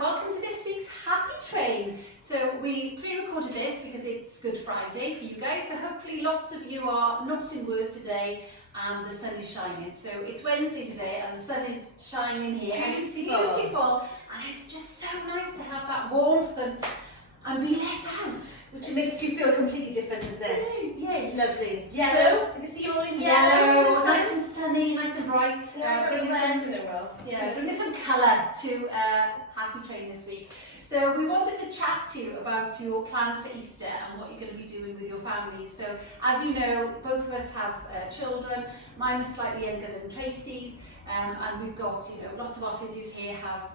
welcome to this week's Happy Train. So we pre-recorded this because it's Good Friday for you guys, so hopefully lots of you are not in work today and the sun is shining. So it's Wednesday today and the sun is shining here and it's beautiful and it's just so nice to have that warmth and be let out. Which makes you feel completely different, isn't it? Yeah, it's lovely. Yellow, I can see you all in yellow, nice and sunny, nice and bright. Bring us some colour to Happy Train this week. So we wanted to chat to you about your plans for Easter and what you're going to be doing with your family. So as you know, both of us have children. Mine is slightly younger than Tracy's. And we've got, lots of our physios here have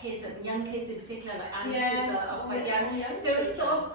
kids, and young kids in particular, like Annie's kids are quite young. So it's sort of,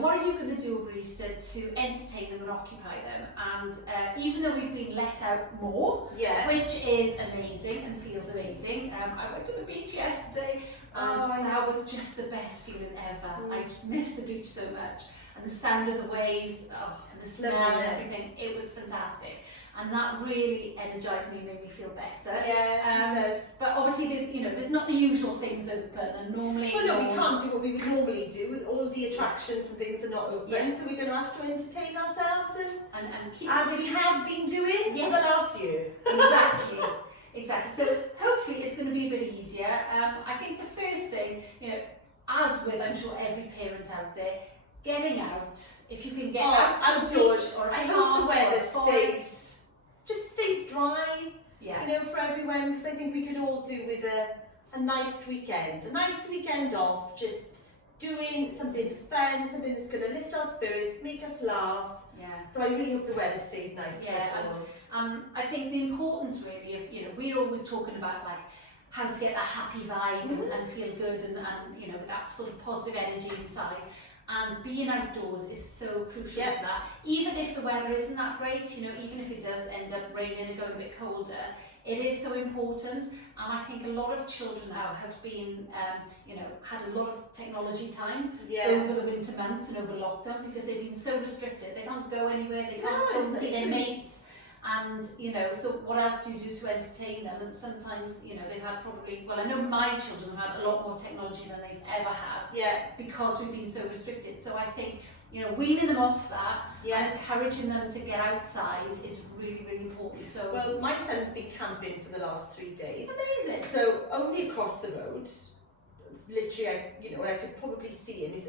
what are you going to do over Easter to entertain them and occupy them? And even though we've been let out more, which is amazing and feels amazing, I went to the beach yesterday and that was just the best feeling ever. I just miss the beach so much, and the sound of the waves, and the smell and everything, it was fantastic. And that really energised me, made me feel better. Yeah, it does. But obviously, there's not the usual things open, and normally. Well, no, we can't do what we would normally do. With all the attractions and things are not open, so we're going to have to entertain ourselves and keep as we have been doing for the last year. Exactly. So hopefully, it's going to be a bit easier. I think the first thing, as with I'm sure every parent out there, getting out. If you can get outdoors, or I hope the weather stays dry, for everyone, because I think we could all do with a nice weekend off, just doing something fun, something that's going to lift our spirits, make us laugh. So I really hope the weather stays nice for us all. I think the importance really of, we're always talking about like how to get that happy vibe and feel good and that sort of positive energy inside. And being outdoors is so crucial for that. Even if the weather isn't that great, even if it does end up raining and going a bit colder, it is so important. And I think a lot of children now have been, had a lot of technology time over the winter months and over lockdown because they've been so restricted. They can't go anywhere, they can't go and see their mates. And, so what else do you do to entertain them? And sometimes, they've had probably, I know my children have had a lot more technology than they've ever had because we've been so restricted. So I think, weaning them off that and encouraging them to get outside is really, really important. So, well, my son's been camping for the last 3 days. Amazing. So only across the road, literally, I could probably see him.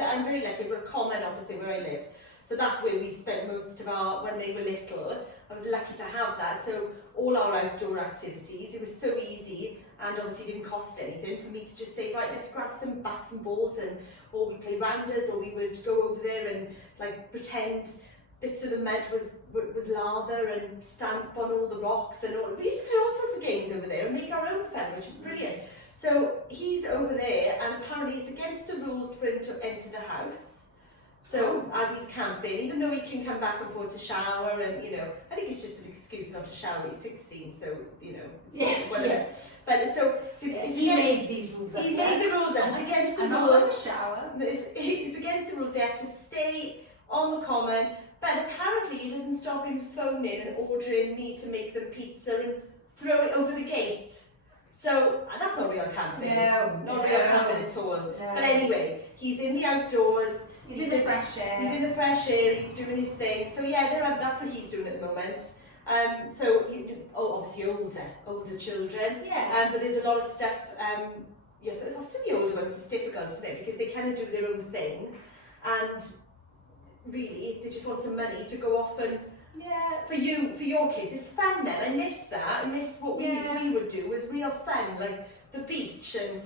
I'm very lucky, we've got a common opposite where I live. So that's where we spent most of when they were little. I was lucky to have that. So all our outdoor activities, it was so easy and obviously didn't cost anything for me to just say, right, let's grab some bats and balls or we play rounders, or we would go over there and like pretend bits of the mud was lava and stamp on all the rocks and all. We used to play all sorts of games over there and make our own fun, which is brilliant. So he's over there and apparently it's against the rules for him to enter the house. So as he's camping, even though he can come back and forth to shower and, I think it's just an excuse not to shower. He's 16, so, whatever. But so he made these rules up. He made the rules up. It's against the rules. I'm not to shower. It's against the rules. They have to stay on the common. But apparently it doesn't stop him phoning and ordering me to make them pizza and throw it over the gate. So that's not real camping. Not real camping at all. No. But anyway, he's in the outdoors. He's in the fresh air. He's in the fresh air, he's doing his thing. So that's what he's doing at the moment. So obviously older children. But there's a lot of stuff, for the older ones it's difficult, isn't it? Because they kind of do their own thing. And really, they just want some money to go off and for your kids. It's fun then. I miss that. I miss what we would do. It was real fun, like the beach and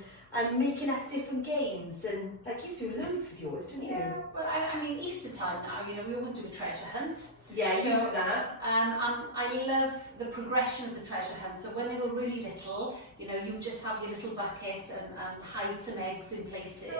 making up different games, and like you do loads with yours, don't you? Yeah, well, I mean, Easter time now, we always do a treasure hunt. Yeah, you do that. And I love the progression of the treasure hunt. So when they were really little, you just have your little bucket and hide some eggs in places.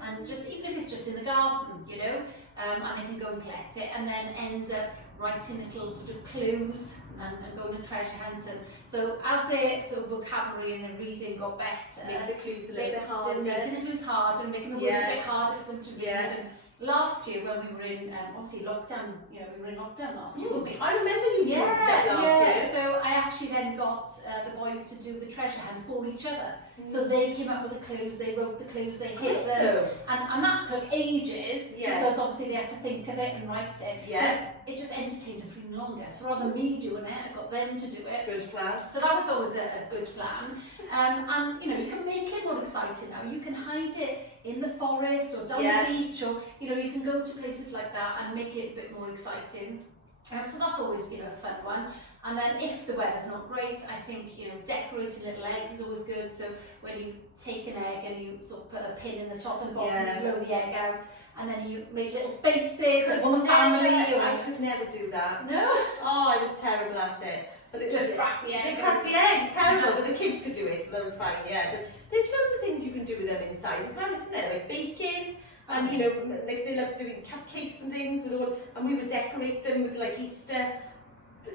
And just, even if it's just in the garden, and they can go and collect it, and then end up writing little sort of clues and go on a treasure hunt. And so as their sort of vocabulary and their reading got better, making the clues a little bit harder. Making the clues harder and making the words a bit harder for them to read. last year when we were in obviously lockdown, we were in lockdown last year, weren't we? I remember you doing stuff last year. So I actually then got the boys to do the treasure hunt for each other. So they came up with the clues, they wrote the clues, they hit them, and that took ages because obviously they had to think of it and write it. Yeah. So it just entertained them for even longer. So rather than me doing it, I got them to do it. Good plan. So that was always a good plan. And you can make it more exciting now. You can hide it in the forest or down the beach, or you can go to places like that and make it a bit more exciting. So that's always a fun one. And then if the weather's not great, I think decorating little eggs is always good. So when you take an egg and you sort of put a pin in the top and bottom, you blow the egg out, and then you make little faces of all the family. I could never do that. No? Oh, I was terrible at it. But it just crack the egg. They crack the egg, terrible. But the kids could do it, so that was fine. Yeah, but there's loads of things you can do with them inside as well, isn't there? Like baking. And like they love doing cupcakes and things with all, and we would decorate them with like Easter,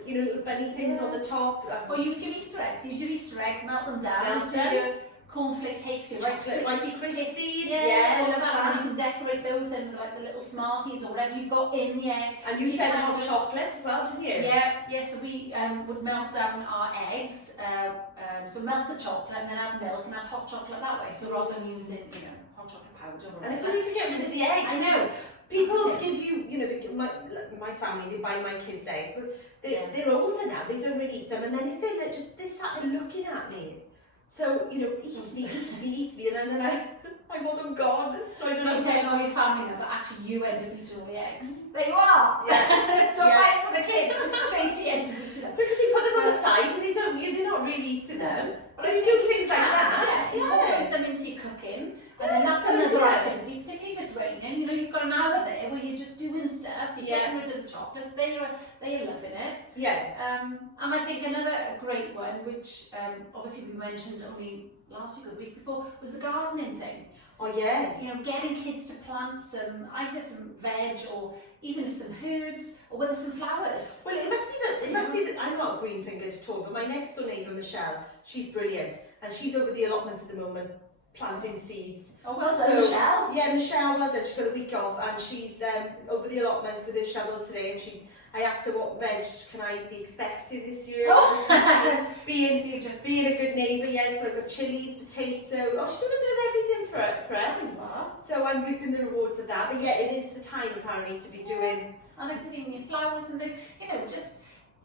little bunny things on the top. Or use your Easter eggs. Use your Easter eggs, melt them down, do your cornflake cakes, your Rice Krispies, all of that. And you can decorate those in with like the little Smarties or whatever you've got in the egg. And you said hot chocolate as well, didn't you? Yeah. So we would melt down our eggs. So melt the chocolate and then add milk and have hot chocolate that way. So rather than using hot chocolate powder. And it's easy to get rid of the eggs. I know. People give you, my family, they buy my kids eggs, but they're older now, they don't really eat them, and then if they start looking at me, so, eat me, and then I want them gone. So I don't know. Telling all your family now that actually you end up eating all the eggs. There you are! Yeah. Don't buy it for the kids, because Tracy ends up eating them. Because you put them on the side and they're not really eating them. So you do things like that. Yeah, incorporate them into your cooking. And then that's another activity, particularly if it's raining. You've got an hour there where you're just doing stuff, you're getting rid of the chocolates, they're loving it. Yeah. And I think another great one, which obviously we mentioned only last week or the week before, was the gardening thing. Oh yeah. Getting kids to plant either some veg or even some herbs, or whether some flowers. Well, it must be that I'm not green-fingered at all, but my next door neighbour, Michelle, she's brilliant, and she's over the allotments at the moment, planting seeds. Oh, well done, Michelle. Yeah, Michelle, well done. She's got a week off, and she's over the allotments with her shovel today, and I asked her what veg can I be expecting this year. Oh. being a good neighbour, yes. So I've got chilies, potato. Oh, she's done a bit of everything for us. Wow. So I'm reaping the rewards of that. But yeah, it is the time apparently to be doing. And like I said, your flowers and things, just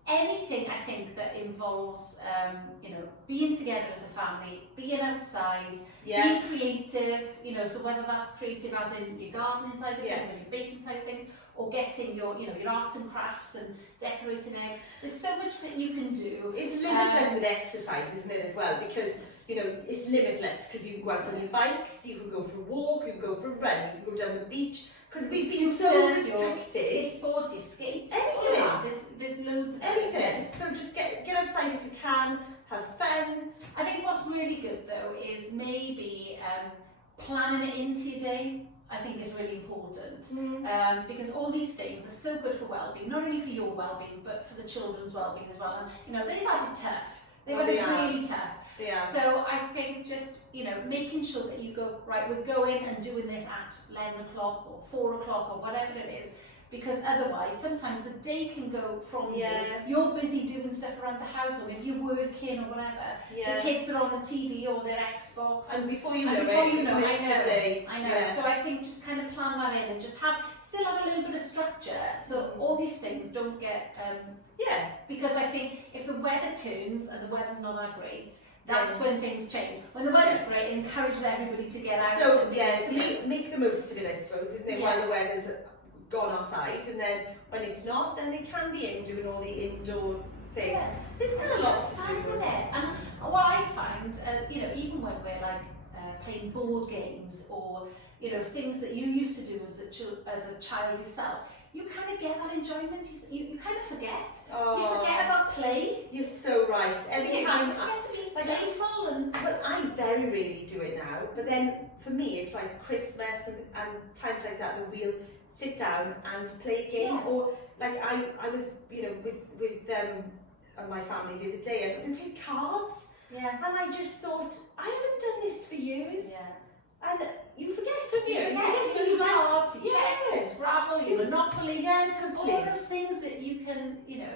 anything I think that involves, being together as a family, being outside, being creative, so whether that's creative as in your gardening side of things, or your baking side of things, or getting your arts and crafts and decorating eggs. There's so much that you can do. It's limitless with exercise, isn't it, as well? Because, it's limitless because you can go out on your bikes, you can go for a walk, you can go for a run, you can go down the beach. Because we've been so restricted. Skateboards, your skates, anything. There's loads of anything. So just get outside if you can, have fun. I think what's really good though is maybe planning it into your day. I think is really important because all these things are so good for well-being, not only for your well-being but for the children's well-being as well. And they've had it tough. They've had it really tough. So I think just making sure that you go right. We're going and doing this at 11 o'clock or 4 o'clock or whatever it is. Because otherwise, sometimes the day can go from you. You're busy doing stuff around the house, or maybe you're working or whatever. The kids are on the TV or their Xbox, and before you know it, I know. So I think just kind of plan that in and just still have a little bit of structure, so all these things don't get. Because I think if the weather turns and the weather's not that great, that's when things change. When the weather's great, encourage everybody to get out. So make the most of it, I suppose, isn't it? While the weather's gone outside, and then when it's not, then they can be in doing all the indoor things. There's quite a lot to do with it. And what I find, even when we're like playing board games or things that you used to do as a child yourself, you kind of get that enjoyment. You kind of forget. You forget about play. You're so right. Every time you forget to be playful and. But I very rarely do it now. But then for me, it's like Christmas and times like that we'll sit down and play a game, or like I was with my family the other day, and we played cards, and I just thought I haven't done this for years, and you forget, don't you? You cards, chess, Monopoly. Yeah, totally. All those things that you can, you know,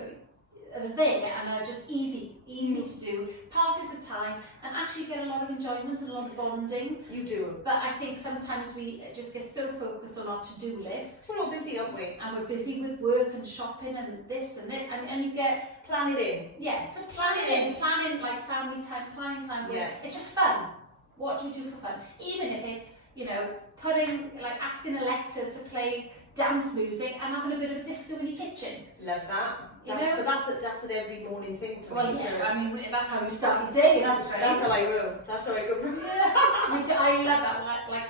are there and are just easy to do, passes the time, and actually get a lot of enjoyment and a lot of bonding. You do. But I think sometimes we just get so focused on our to-do list. We're all busy, aren't we? And we're busy with work and shopping and this and that, and you get... Plan it in. Yeah, so planning like family time, planning time. Yeah. It's just fun. What do we do for fun? Even if it's, you know, asking Alexa to play dance music and having a bit of a disco in your kitchen. Love that. You know? But that's an every morning thing for Well, me. yeah, So I mean, that's how you start your day, that's how I roll. That's how I go. Which I love that. Like,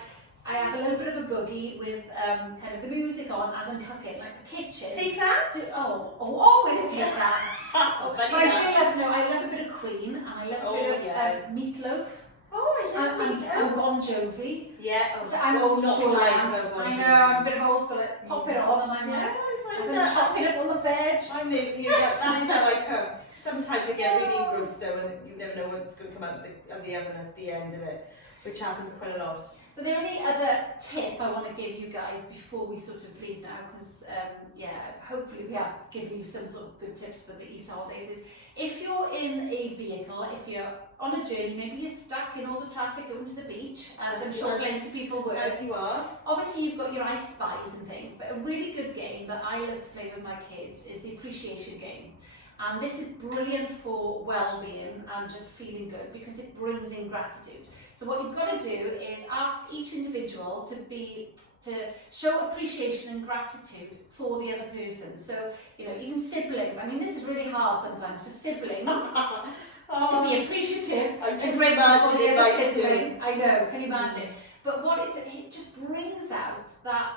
I have a little bit of a boogie with kind of the music on as I'm cooking, like the kitchen. Take that? Always take that. But I love a bit of Queen, and I love a bit of Meatloaf. Oh, I love and Bon Jovi. Yeah, so I'm old school. I know, I'm a bit of old school. Pop it on, and I'm like, chopping up all the veg. I'm with you. That is how I cook. Sometimes I get really engrossed though, and you never know what's going to come out of the oven at the end of it, which happens quite a lot. So the only other tip I want to give you guys before we sort of leave now, because hopefully we have given you some sort of good tips for the Easter holidays, is if you're in a vehicle, if you're on a journey, maybe you're stuck in all the traffic going to the beach, as I'm sure plenty of people were. As you are. Obviously you've got your I Spies and things, but a really good game that I love to play with my kids is the appreciation game. And this is brilliant for well-being and just feeling good because it brings in gratitude. So what you've got to do is ask each individual to show appreciation and gratitude for the other person. So, you know, even siblings, I mean, this is really hard sometimes for siblings to be appreciative and grateful for the other sibling. I know, can you imagine? But what it just brings out that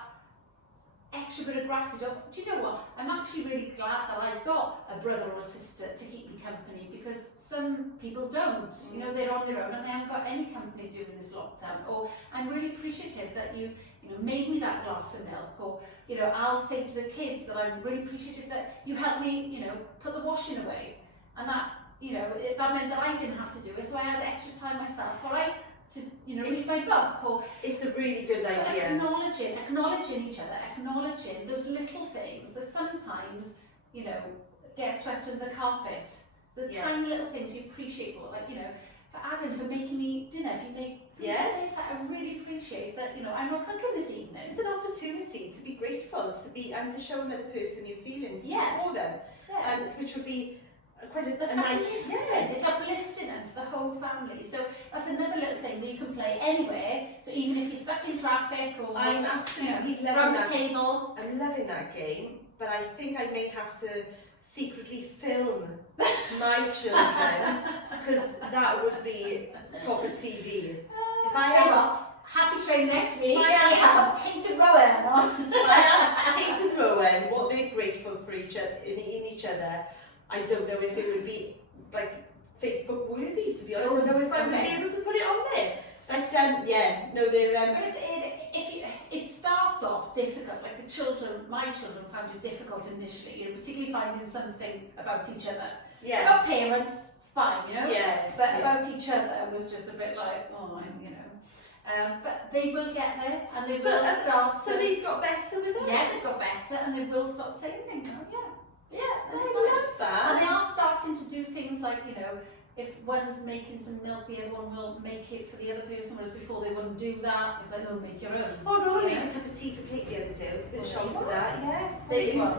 extra bit of gratitude of, do you know what, I'm actually really glad that I've got a brother or a sister to keep me company, because some people don't, you know, they're on their own and they haven't got any company during this lockdown. Or I'm really appreciative that you made me that glass of milk. Or, you know, I'll say to the kids that I'm really appreciative that you helped me, you know, put the washing away. And that, you know, that meant that I didn't have to do it, so I had extra time myself. Or to, you know, read my book. Or it's a really good idea. Acknowledging each other, acknowledging those little things that sometimes, you know, get swept under the carpet. The tiny little things you appreciate for, like, you know, for Adam, for making me dinner, if you make food days, I really appreciate that, you know, I'm not cooking this evening. It's an opportunity to be grateful, and to show another person your feelings for them. Yeah. Which would be quite a nice... Yeah. It's uplifting them for the whole family. So that's another little thing that you can play anywhere. So even if you're stuck in traffic or... I'm absolutely loving around that. The table. I'm loving that game, but I think I may have to secretly film my children, because that would be proper TV. If I ask, Happy Train next week, I have Kate and Rowan on. I asked Kate and Rowan what they're grateful for in each other, I don't know if it would be like Facebook worthy, to be honest. I don't know if I would be able to put it on there. But they're it starts off difficult, like my children found it difficult initially, you know, particularly finding something about each other. Yeah. About parents, fine, you know. Yeah. But about each other was just a bit like, you know. But they will get there, and they will start. So they've got better with it. Yeah, they've got better, and they will start saying things. Yeah, I love that. And they are starting to do things like, you know, if one's making some milk, the other one will make it for the other person, whereas before they wouldn't do that. It's like, no, make your own. Oh no, I made a cup of tea for Kate the other day. I was a bit shocked to that, yeah.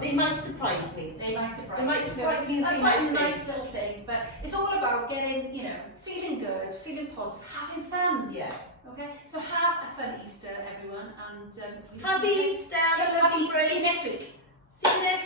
They might surprise me. They might surprise me. That's quite a nice little thing, but it's all about getting, you know, feeling good, feeling positive, having fun. Yeah. Okay, so have a fun Easter, everyone, and happy Easter. Happy Easter. See you next week. See you next